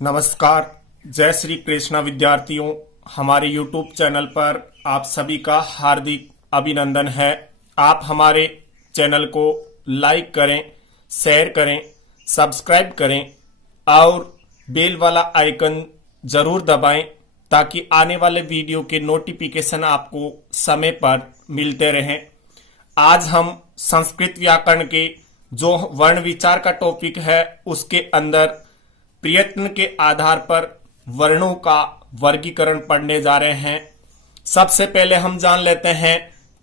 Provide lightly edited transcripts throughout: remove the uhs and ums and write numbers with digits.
नमस्कार। जय श्री कृष्णा विद्यार्थियों, हमारे YouTube चैनल पर आप सभी का हार्दिक अभिनंदन है। आप हमारे चैनल को लाइक करें, शेयर करें, सब्सक्राइब करें और बेल वाला आइकन जरूर दबाएं ताकि आने वाले वीडियो के नोटिफिकेशन आपको समय पर मिलते रहें। आज हम संस्कृत व्याकरण के जो वर्ण विचार का टॉपिक है उसके अंदर प्रयत्न के आधार पर वर्णों का वर्गीकरण पढ़ने जा रहे हैं। सबसे पहले हम जान लेते हैं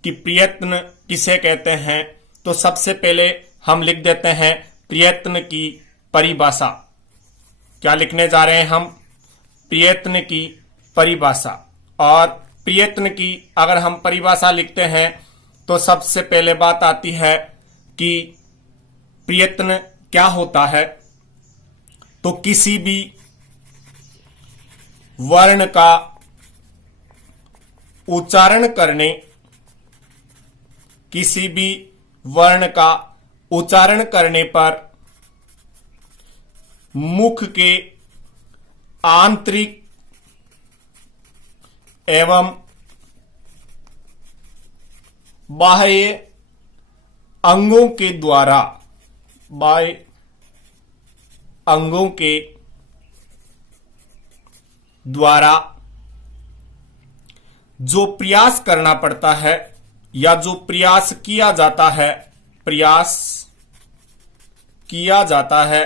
कि प्रयत्न किसे कहते हैं। तो सबसे पहले हम लिख देते हैं प्रयत्न की परिभाषा। क्या लिखने जा रहे हैं हम? प्रयत्न की परिभाषा। और प्रयत्न की अगर हम परिभाषा लिखते हैं तो सबसे पहले बात आती है कि प्रयत्न क्या होता है। तो किसी भी वर्ण का उच्चारण करने, किसी भी वर्ण का उच्चारण करने पर मुख के आंतरिक एवं बाह्य अंगों के द्वारा, बाह्य अंगों के द्वारा जो प्रयास करना पड़ता है या जो प्रयास किया जाता है, प्रयास किया जाता है,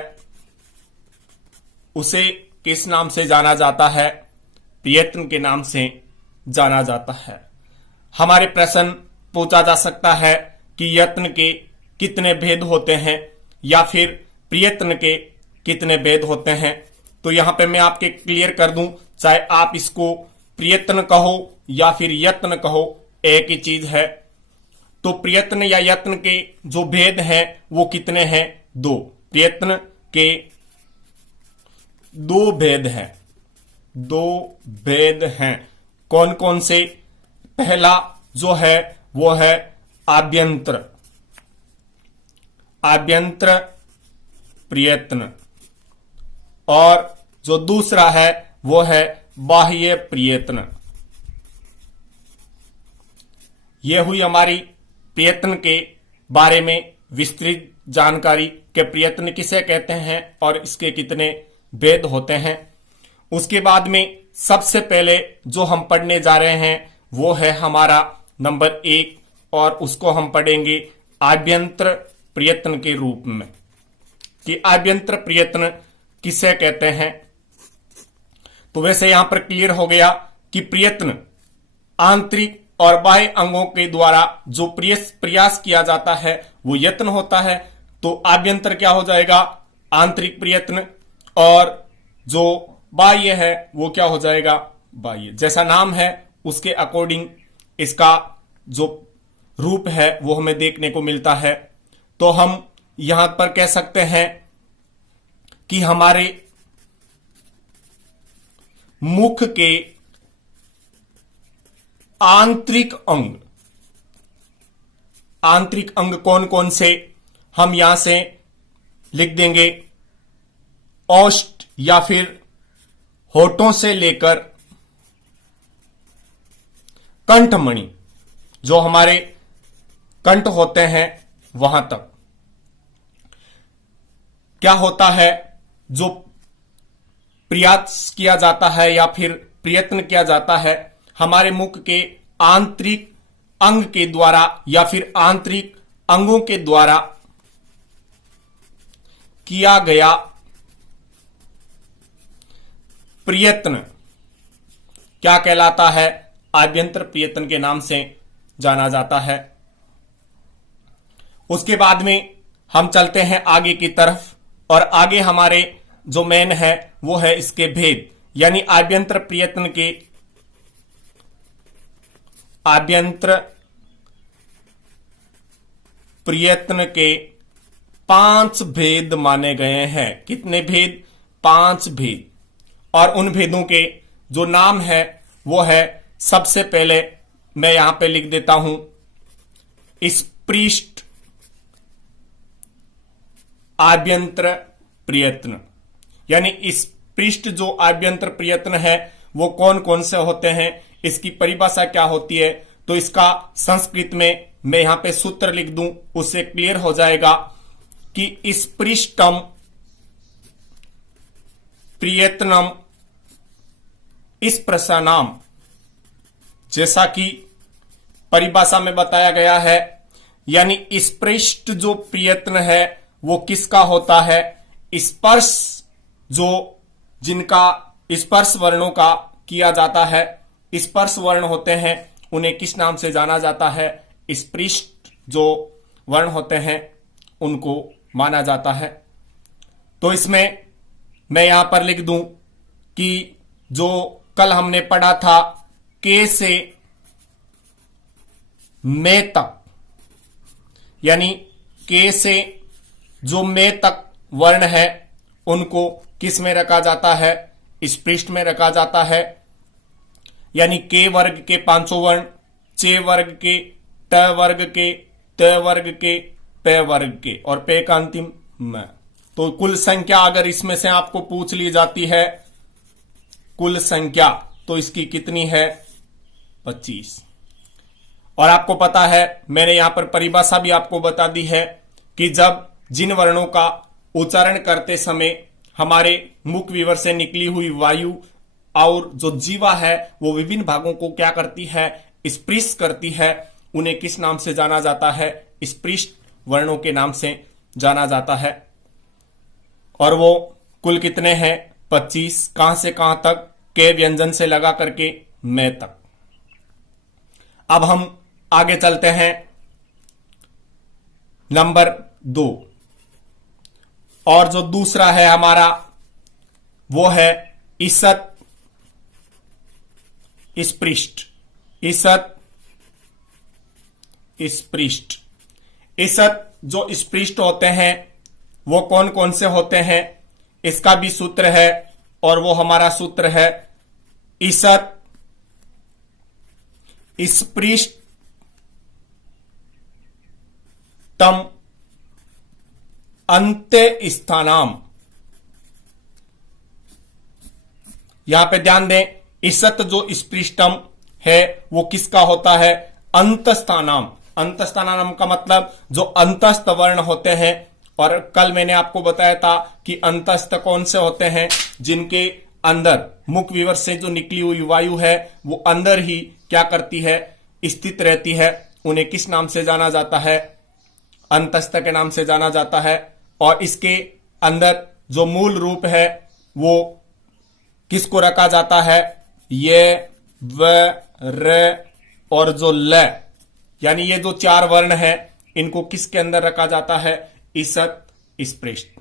उसे किस नाम से जाना जाता है? प्रयत्न के नाम से जाना जाता है। हमारे प्रश्न पूछा जा सकता है कि यत्न के कितने भेद होते हैं या फिर प्रयत्न के कितने भेद होते हैं। तो यहां पे मैं आपके क्लियर कर दूं, चाहे आप इसको प्रयत्न कहो या फिर यत्न कहो, एक ही चीज है। तो प्रयत्न या यत्न के जो भेद हैं वो कितने हैं? दो। प्रयत्न के दो भेद हैं। दो भेद हैं। कौन कौन से? पहला जो है वो है आभ्यंतर, आभ्यंतर प्रयत्न। और जो दूसरा है वो है बाह्य प्रयत्न। यह हुई हमारी प्रयत्न के बारे में विस्तृत जानकारी के प्रयत्न किसे कहते हैं और इसके कितने भेद होते हैं। उसके बाद में सबसे पहले जो हम पढ़ने जा रहे हैं वो है हमारा नंबर 1 और उसको हम पढ़ेंगे आभ्यंतर प्रयत्न के रूप में कि आभ्यंतर प्रयत्न किसे कहते हैं। तो वैसे यहां पर क्लियर हो गया कि प्रयत्न आंतरिक और बाह्य अंगों के द्वारा जो प्रयास किया जाता है वो यत्न होता है। तो आभ्यंतर क्या हो जाएगा? आंतरिक प्रयत्न। और जो बाह्य है वो क्या हो जाएगा? बाह्य। जैसा नाम है उसके अकॉर्डिंग इसका जो रूप है वो हमें देखने को मिलता है। तो हम यहां पर कह सकते हैं कि हमारे मुख के आंतरिक अंग, आंतरिक अंग कौन कौन से? हम यहां से लिख देंगे ओष्ठ या फिर होठों से लेकर कंठमणि, जो हमारे कंठ होते हैं वहां तक। क्या होता है? जो प्रयास किया जाता है या फिर प्रयत्न किया जाता है हमारे मुख के आंतरिक अंग के द्वारा या फिर आंतरिक अंगों के द्वारा किया गया प्रयत्न क्या कहलाता है? आभ्यंतर प्रयत्न के नाम से जाना जाता है। उसके बाद में हम चलते हैं आगे की तरफ और आगे हमारे जो मेन है वो है इसके भेद, यानी आभ्यंतर प्रयत्न के, आभ्यंतर प्रयत्न के 5 भेद माने गए हैं। कितने भेद? 5 भेद। और उन भेदों के जो नाम है वो है, सबसे पहले मैं यहां पे लिख देता हूं स्पृष्ट आभ्यंतर प्रयत्न, यानी इस स्पृष्ट जो आभ्यंतर प्रयत्न है वो कौन कौन से होते हैं, इसकी परिभाषा क्या होती है, तो इसका संस्कृत में मैं यहां पे सूत्र लिख दूं, उससे क्लियर हो जाएगा कि स्पृष्टम प्रयत्नम स्पृशनाम, जैसा कि परिभाषा में बताया गया है। यानी स्पृष्ट जो प्रयत्न है वो किसका होता है, स्पर्श जो जिनका स्पर्श वर्णों का किया जाता है, स्पर्श वर्ण होते हैं, उन्हें किस नाम से जाना जाता है, स्पृष्ट जो वर्ण होते हैं उनको माना जाता है। तो इसमें मैं यहां पर लिख दूं कि जो कल हमने पढ़ा था के से मे तक, यानी के से जो मे तक वर्ण है उनको किस में रखा जाता है, स्पृष्ट में रखा जाता है। यानी के वर्ग के पांचों वर्ण, चे वर्ग के, त वर्ग के, त वर्ग के, पे वर्ग के और पे का अंतिम म। तो कुल संख्या अगर इसमें से आपको पूछ ली जाती है कुल संख्या, तो इसकी कितनी है, 25। और आपको पता है मैंने यहां पर परिभाषा भी आपको बता दी है कि जब जिन वर्णों का उच्चारण करते समय हमारे मुख विवर से निकली हुई वायु और जो जीवा है वो विभिन्न भागों को क्या करती है, स्पृश करती है, उन्हें किस नाम से जाना जाता है, स्पृष्ट वर्णों के नाम से जाना जाता है। और वो कुल कितने हैं, 25। कहां से कहां तक, के व्यंजन से लगा करके मैं तक। अब हम आगे चलते हैं नंबर 2, और जो दूसरा है हमारा वो है ईसत स्पृष्ट। ईसत स्पृष्ट, ईसत जो स्पृष्ट होते हैं वो कौन कौन से होते हैं, इसका भी सूत्र है, और वो हमारा सूत्र है ईसत स्पृष्ट तम अंत्य स्थानाम। यहां पे ध्यान दें, ईसत जो स्पृष्टम है वो किसका होता है, अंतस्थानाम। अंतस्थानाम का मतलब जो अंतस्थ वर्ण होते हैं। और कल मैंने आपको बताया था कि अंतस्थ कौन से होते हैं, जिनके अंदर मुख विवर से जो निकली हुई वायु है वो अंदर ही क्या करती है, स्थित रहती है, उन्हें किस नाम से जाना जाता है, अंतस्थ के नाम से जाना जाता है। और इसके अंदर जो मूल रूप है वो किसको रखा जाता है, ये, व, र और जो ल, यानी ये जो 4 वर्ण है इनको किसके अंदर रखा जाता है, ईसत स्पृष्ट।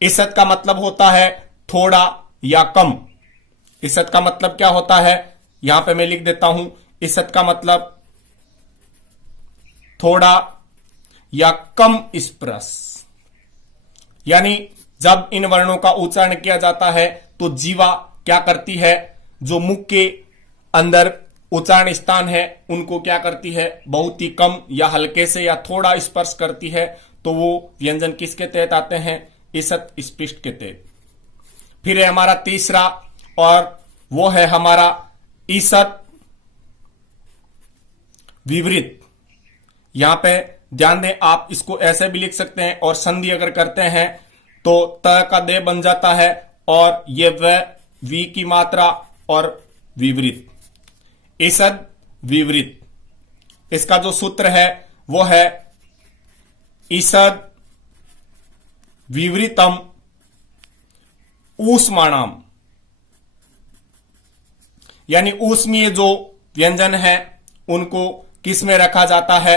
ईसत का मतलब होता है थोड़ा या कम। ईसत का मतलब क्या होता है, यहां पे मैं लिख देता हूं, ईसत का मतलब थोड़ा या कम स्पर्श। यानी जब इन वर्णों का उच्चारण किया जाता है तो जीवा क्या करती है, जो मुख के अंदर उच्चारण स्थान है उनको क्या करती है, बहुत ही कम या हल्के से या थोड़ा स्पर्श करती है। तो वो व्यंजन किसके तहत आते हैं, ईसत स्पृष्ट के तहत। फिर है हमारा तीसरा, और वो है हमारा ईसत विवृत। यहां पे ध्यान दें, आप इसको ऐसे भी लिख सकते हैं, और संधि अगर करते हैं तो त का दे बन जाता है, और ये वी की मात्रा और विवृत, ईसद विवृत। इसका जो सूत्र है वो है ईसद विवृतम ऊष्माणाम। यानी ऊष्मीय जो व्यंजन है उनको किस में रखा जाता है,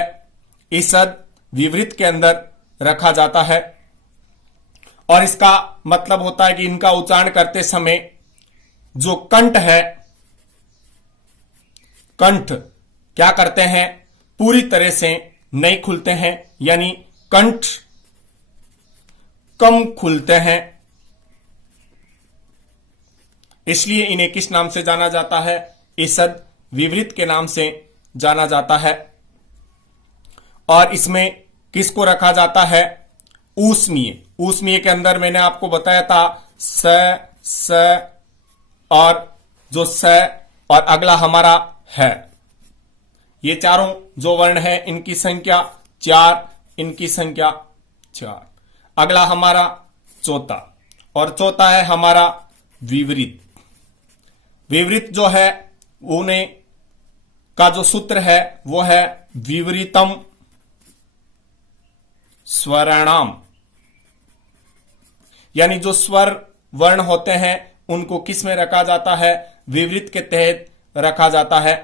ईसद विवृत के अंदर रखा जाता है। और इसका मतलब होता है कि इनका उच्चारण करते समय जो कंठ है, कंठ क्या करते हैं, पूरी तरह से नहीं खुलते हैं, यानी कंठ कम खुलते हैं, इसलिए इन्हें किस नाम से जाना जाता है, ईसद विवृत के नाम से जाना जाता है। और इसमें किसको रखा जाता है, ऊष्मीय। ऊष्मीय के अंदर मैंने आपको बताया था स, स और जो स और अगला हमारा है। ये चारों जो वर्ण है इनकी संख्या 4, इनकी संख्या 4। अगला हमारा चौथा, और चौथा है हमारा विवरित। विवरित जो है उन्हें का जो सूत्र है वो है विवरितम स्वराणाम, यानी जो स्वर वर्ण होते हैं उनको किस में रखा जाता है, विवरित के तहत रखा जाता है।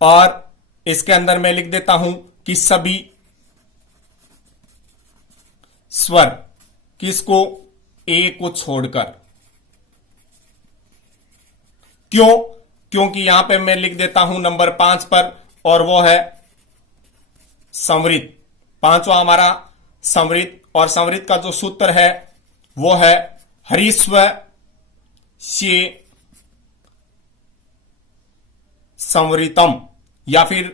और इसके अंदर मैं लिख देता हूं कि सभी स्वर किसको, ए को छोड़कर। क्यों? क्योंकि यहां पे मैं लिख देता हूं नंबर 5 पर, और वो है संवृत। पांचवा हमारा संवृत, और संवृत का जो सूत्र है वो है हरिस्व से संवृतम, या फिर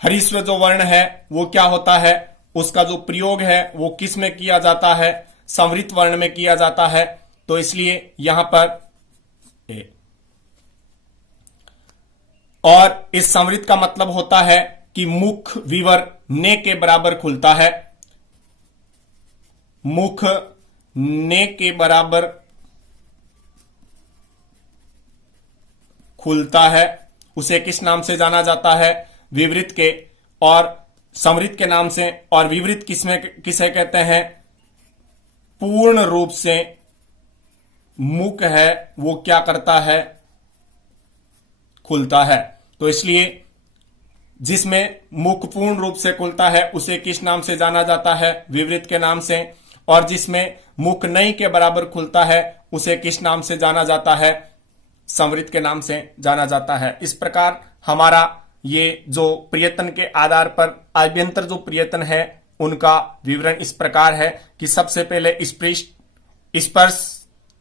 हरिस्व जो वर्ण है वो क्या होता है, उसका जो प्रयोग है वो किस में किया जाता है, संवृत वर्ण में किया जाता है। तो इसलिए यहां पर ए। और इस संवृत का मतलब होता है कि मुख विवर ने के बराबर खुलता है। मुख ने के बराबर खुलता है, उसे किस नाम से जाना जाता है, विवृत के और संवृत के नाम से। और विवृत किसे कहते हैं, पूर्ण रूप से मुख है वो क्या करता है, खुलता है। तो इसलिए जिसमें मुख पूर्ण रूप से खुलता है उसे किस नाम से जाना जाता है, विवृत के नाम से। और जिसमें मुख नहीं के बराबर खुलता है उसे किस नाम से जाना जाता है, संवृत के नाम से जाना जाता है। इस प्रकार हमारा ये जो प्रयत्न के आधार पर आभ्यंतर जो प्रयत्न है उनका विवरण इस प्रकार है कि सबसे पहले स्पृष्ट स्पर्श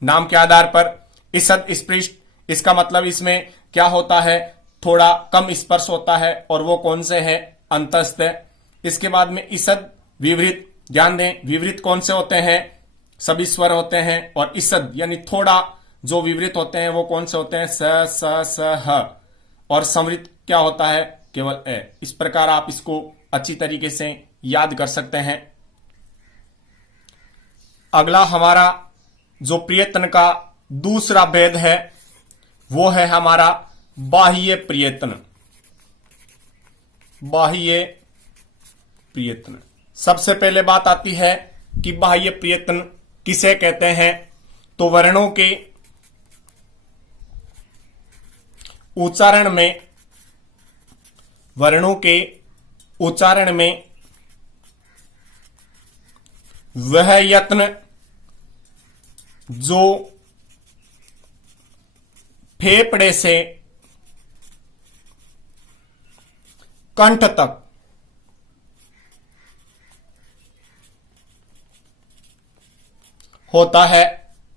नाम के आधार पर ईषद स्पृष्ट, इसका मतलब इसमें क्या होता है, थोड़ा कम स्पर्श होता है, और वो कौन से है, अंतस्थ है। इसके बाद में ईषद विवृत, ध्यान दें विवृत कौन से होते हैं, सभी स्वर होते हैं, और ईषद यानी थोड़ा जो विवृत होते हैं वो कौन से होते हैं, स स स ह, और संवृत क्या होता है, केवल ए। इस प्रकार आप इसको अच्छी तरीके से याद कर सकते हैं। अगला हमारा जो प्रयत्न का दूसरा भेद है वो है हमारा बाह्य प्रयत्न। बाह्य प्रयत्न, सबसे पहले बात आती है कि बाह्य प्रयत्न किसे कहते हैं। तो वर्णों के उच्चारण में, वर्णों के उच्चारण में वह यत्न जो फेफड़े से कंठ तक होता है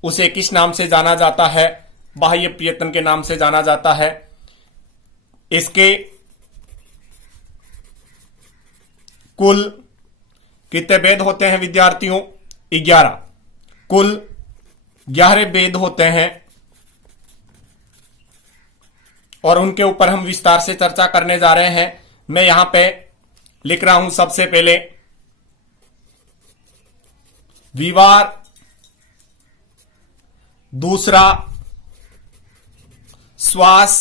उसे किस नाम से जाना जाता है, बाह्य प्रयत्न के नाम से जाना जाता है। इसके कुल कितने भेद होते हैं विद्यार्थियों, 11। कुल 11 भेद होते हैं, और उनके ऊपर हम विस्तार से चर्चा करने जा रहे हैं। मैं यहां पे लिख रहा हूं सबसे पहले विवार, दूसरा श्वास,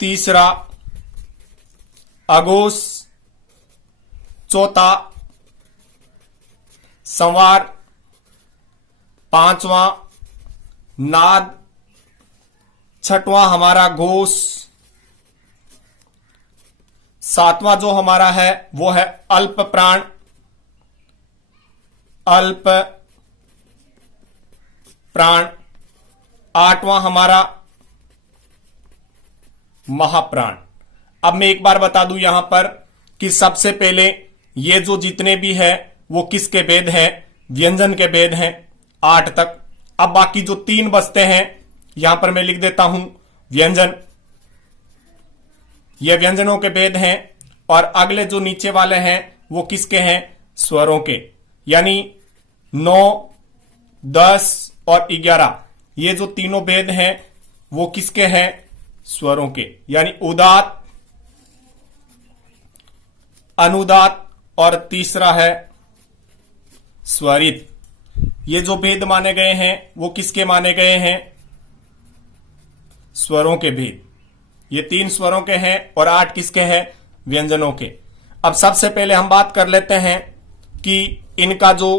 तीसरा अघोष, चौथा संवार, पांचवा नाद, छठवां हमारा घोष, सातवां जो हमारा है वो है अल्प प्राण, अल्प प्राण, आठवां हमारा महाप्राण। अब मैं एक बार बता दूं यहां पर कि सबसे पहले ये जो जितने भी है वो किसके भेद हैं, व्यंजन के भेद हैं 8 तक। अब बाकी जो 3 बचते हैं यहां पर मैं लिख देता हूं व्यंजन, ये व्यंजनों के भेद हैं। और अगले जो नीचे वाले हैं वो किसके हैं, स्वरों के, यानी 9 10 और 11, ये जो तीनों भेद हैं वो किसके हैं? स्वरों के, यानी उदात, अनुदात और तीसरा है स्वरित। ये जो भेद माने गए हैं वो किसके माने गए हैं? स्वरों के भेद। ये 3 स्वरों के हैं और 8 किसके हैं? व्यंजनों के। अब सबसे पहले हम बात कर लेते हैं कि इनका जो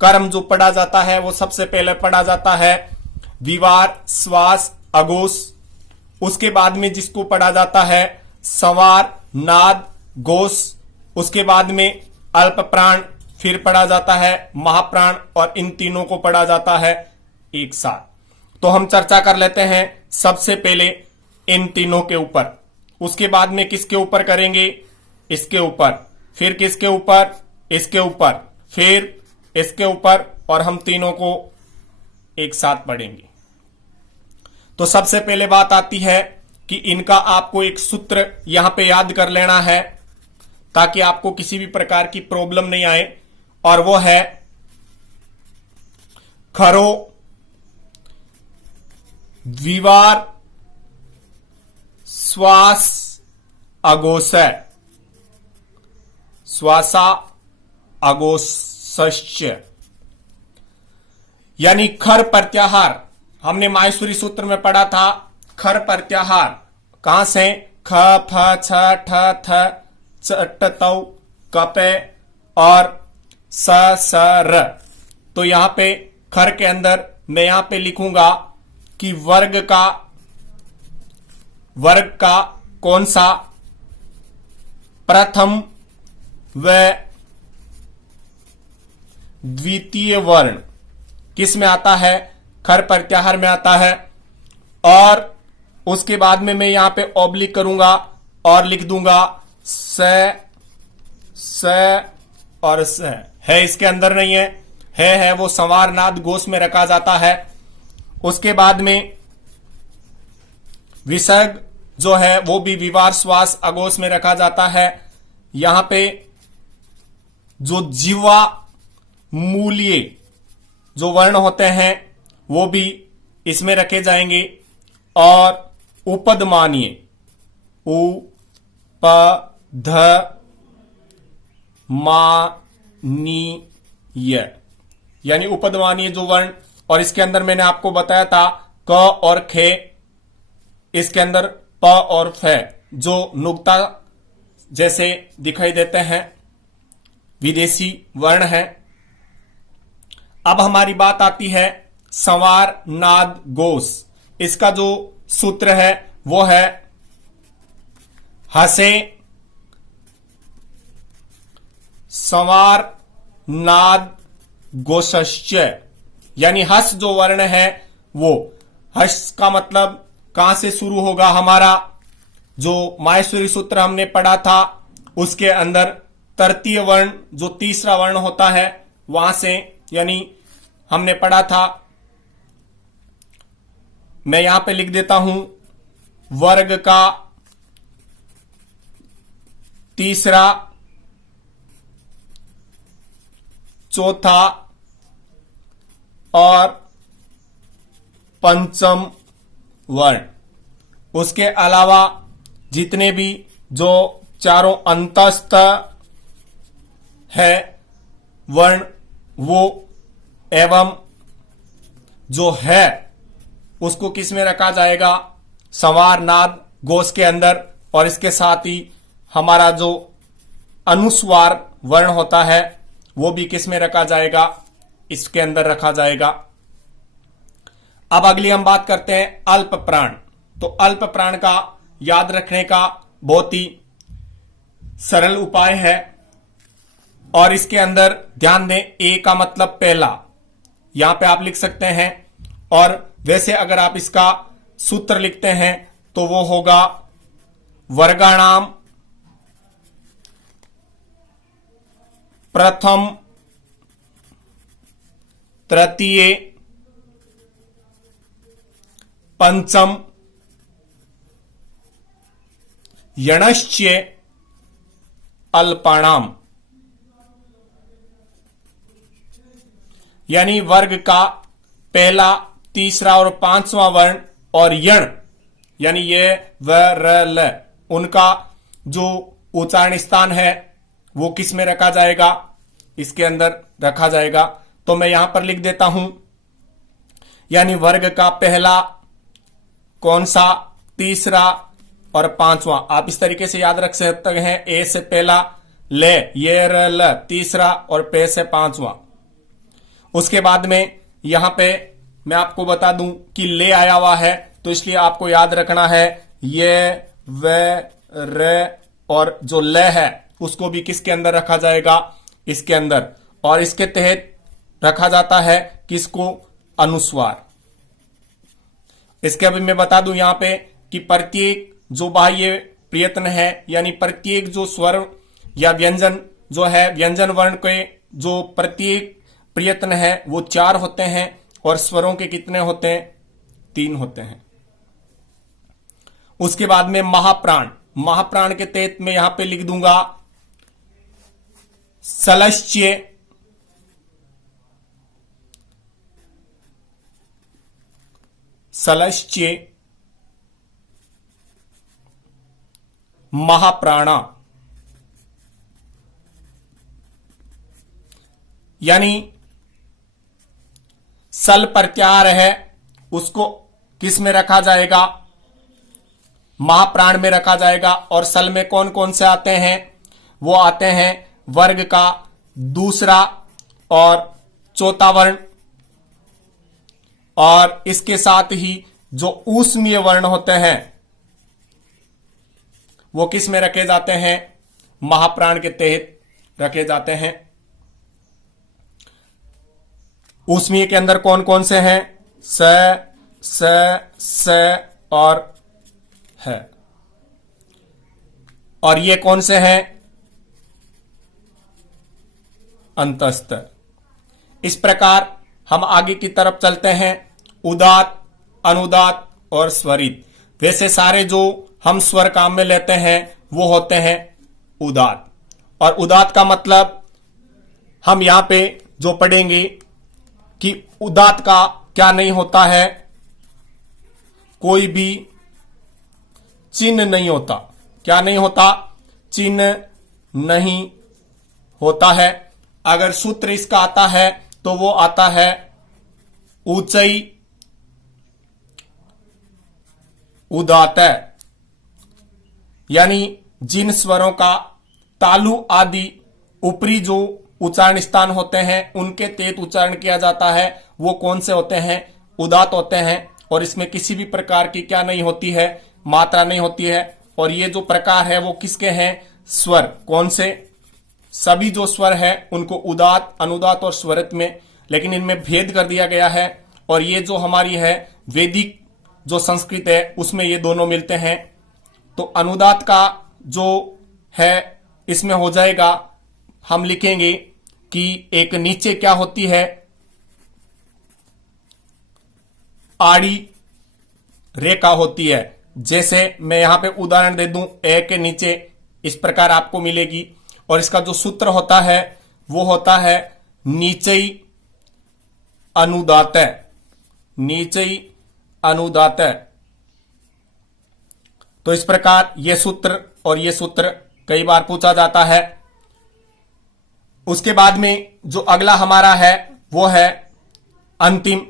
कर्म जो पढ़ा जाता है वो सबसे पहले पढ़ा जाता है विवार, श्वास, अघोष। उसके बाद में जिसको पढ़ा जाता है संवार, नाद, घोष। उसके बाद में अल्प प्राण, फिर पढ़ा जाता है महाप्राण, और इन तीनों को पढ़ा जाता है एक साथ। तो हम चर्चा कर लेते हैं सबसे पहले इन तीनों के ऊपर, उसके बाद में किसके ऊपर करेंगे? इसके ऊपर, फिर किसके ऊपर? इसके ऊपर, फिर इसके ऊपर, और हम तीनों को एक साथ पढ़ेंगे। तो सबसे पहले बात आती है कि इनका आपको एक सूत्र यहां पे याद कर लेना है ताकि आपको किसी भी प्रकार की प्रॉब्लम नहीं आए, और वो है खरो, द्विवार, श्वास, अघोषय, श्वासा, अघोषश्च। यानी खर प्रत्याहार हमने माहेश्वरी सूत्र में पढ़ा था। खर प्रत्याहार कहां से? ख, फ, छ, ठ, थ, च, तौ, कपे और स, स, र। तो यहां पे खर के अंदर मैं यहां पे लिखूंगा कि वर्ग का कौन सा? प्रथम व द्वितीय वर्ण किस में आता है? खर प्रत्याहार में आता है। और उसके बाद में मैं यहां पे ऑब्लिक करूंगा और लिख दूंगा स और स। है इसके अंदर नहीं है, है वो संवार, नाद, घोष में रखा जाता है। उसके बाद में विसर्ग जो है वो भी विवार, श्वास, अघोष में रखा जाता है। यहां पे जो जीवा मूल्य जो वर्ण होते हैं वो भी इसमें रखे जाएंगे। और उपदमानीय, उ, प, ध, मा, नी, य, यानी उपदमानीय जो वर्ण। और इसके अंदर मैंने आपको बताया था क और खे, इसके अंदर प और फ जो नुक्ता जैसे दिखाई देते हैं विदेशी वर्ण है। अब हमारी बात आती है संवार, नाद, घोष। इसका जो सूत्र है वो है हसे, संवार, नाद, घोषश्च। यानी हस जो वर्ण है वो, हस का मतलब कहां से शुरू होगा? हमारा जो माहेश्वरी सूत्र हमने पढ़ा था उसके अंदर तृतीय वर्ण जो तीसरा वर्ण होता है वहां से, यानी हमने पढ़ा था। मैं यहां पे लिख देता हूं वर्ग का तीसरा, चौथा और पंचम वर्ण। उसके अलावा जितने भी जो चारों अंतस्थ है वर्ण वो एवं जो है उसको किस में रखा जाएगा? संवार, नाद, घोष के अंदर। और इसके साथ ही हमारा जो अनुस्वार वर्ण होता है वो भी किस में रखा जाएगा? इसके अंदर रखा जाएगा। अब अगली हम बात करते हैं अल्प प्राण। तो अल्प प्राण का याद रखने का बहुत ही सरल उपाय है और इसके अंदर ध्यान दें, ए का मतलब पहला, यहां पे आप लिख सकते हैं। और वैसे अगर आप इसका सूत्र लिखते हैं तो वो होगा वर्गाणाम प्रथम, तृतीय, पंचम, यणश्च अल्पाणाम। यानी वर्ग का पहला, तीसरा और पांचवा वर्ण और यण यानी ये व र ल उनका जो उच्चारण स्थान है वो किस में रखा जाएगा, इसके अंदर रखा जाएगा। तो मैं यहां पर लिख देता हूं, यानी वर्ग का पहला कौन सा, तीसरा और पांचवा। आप इस तरीके से याद रख सकते हैं, ए से पहला ले, ये र ल तीसरा और पे से पांचवा। उसके बाद में यहां पे मैं आपको बता दूं कि ले आया हुआ है, तो इसलिए आपको याद रखना है ये व र और जो ल है उसको भी किसके अंदर रखा जाएगा, इसके अंदर। और इसके तहत रखा जाता है किसको, अनुस्वार। इसके अभी मैं बता दूं यहां पे कि प्रत्येक जो बाह्य प्रयत्न है यानी प्रत्येक जो स्वर या व्यंजन जो है, व्यंजन वर्ण के जो प्रत्येक प्रयत्न है वो 4 होते हैं और स्वरों के कितने होते हैं, 3 होते हैं। उसके बाद में महाप्राण, महाप्राण के तहत मैं यहां पे लिख दूंगा सलश्च्य, सलश्च्य महाप्राणा, यानी सल प्रत्याहार है उसको किस में रखा जाएगा, महाप्राण में रखा जाएगा। और सल में कौन कौन से आते हैं, वो आते हैं वर्ग का दूसरा और चौथा वर्ण, और इसके साथ ही जो ऊष्मीय वर्ण होते हैं वो किस में रखे जाते हैं, महाप्राण के तहत रखे जाते हैं। ऊष्मीय के अंदर कौन कौन से हैं, स और है, और ये कौन से हैं, अंतस्थ। इस प्रकार हम आगे की तरफ चलते हैं, उदात, अनुदात और स्वरित। वैसे सारे जो हम स्वर काम में लेते हैं वो होते हैं उदात। और उदात का मतलब हम यहां पे जो पढ़ेंगे कि उदात का क्या नहीं होता है, कोई भी चिन्ह नहीं होता। क्या नहीं होता, चिन्ह नहीं होता है। अगर सूत्र इसका आता है तो वो आता है ऊंचाई उदात, यानी जिन स्वरों का तालु आदि ऊपरी जो उच्चारण स्थान होते हैं उनके तेज उच्चारण किया जाता है, वो कौन से होते हैं, उदात होते हैं। और इसमें किसी भी प्रकार की क्या नहीं होती है, मात्रा नहीं होती है। और ये जो प्रकार है वो किसके हैं, स्वर। कौन से, सभी जो स्वर है उनको उदात, अनुदात और स्वरित में, लेकिन इनमें भेद कर दिया गया है। और ये जो हमारी है वैदिक जो संस्कृत है उसमें ये दोनों मिलते हैं। तो अनुदात का जो है इसमें हो जाएगा, हम लिखेंगे कि एक नीचे क्या होती है, आड़ी रेखा होती है। जैसे मैं यहां पे उदाहरण दे दूं, ए के नीचे इस प्रकार आपको मिलेगी। और इसका जो सूत्र होता है वो होता है नीचई अनुदात, नीचई अनुदात। तो इस प्रकार ये सूत्र और ये सूत्र कई बार पूछा जाता है। उसके बाद में जो अगला हमारा है वो है अंतिम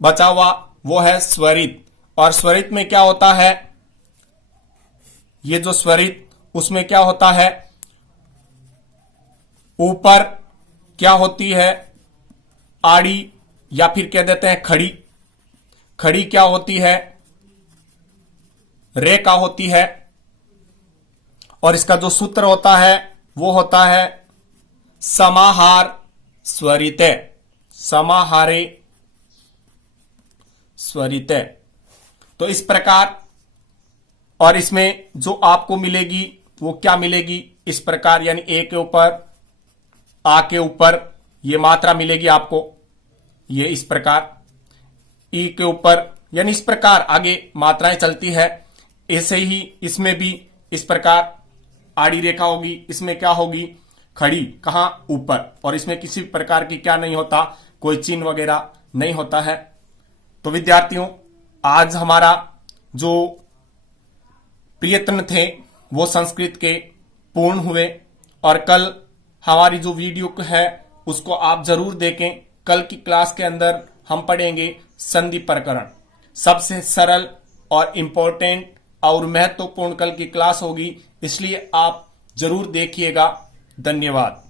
बचा हुआ, वो है स्वरित। और स्वरित में क्या होता है, ये जो स्वरित उसमें क्या होता है, ऊपर क्या होती है, आड़ी या फिर कह देते हैं खड़ी। खड़ी क्या होती है, रेखा होती है। और इसका जो सूत्र होता है वो होता है समाहार स्वरिते, समाहारे स्वरिते। तो इस प्रकार, और इसमें जो आपको मिलेगी वो क्या मिलेगी, इस प्रकार, यानी ए के ऊपर, आ के ऊपर ये मात्रा मिलेगी आपको, ये इस प्रकार, ई के ऊपर, यानी इस प्रकार आगे मात्राएं चलती है। ऐसे ही इसमें भी इस प्रकार आड़ी रेखा होगी, इसमें क्या होगी, खड़ी, कहां, ऊपर। और इसमें किसी प्रकार की क्या नहीं होता, कोई चिन्ह वगैरह नहीं होता है। तो विद्यार्थियों, आज हमारा जो प्रयत्न थे वो संस्कृत के पूर्ण हुए और कल हमारी जो वीडियो है उसको आप जरूर देखें। कल की क्लास के अंदर हम पढ़ेंगे संधि प्रकरण, सबसे सरल और इम्पोर्टेंट और महत्वपूर्ण कल की क्लास होगी, इसलिए आप जरूर देखिएगा। धन्यवाद।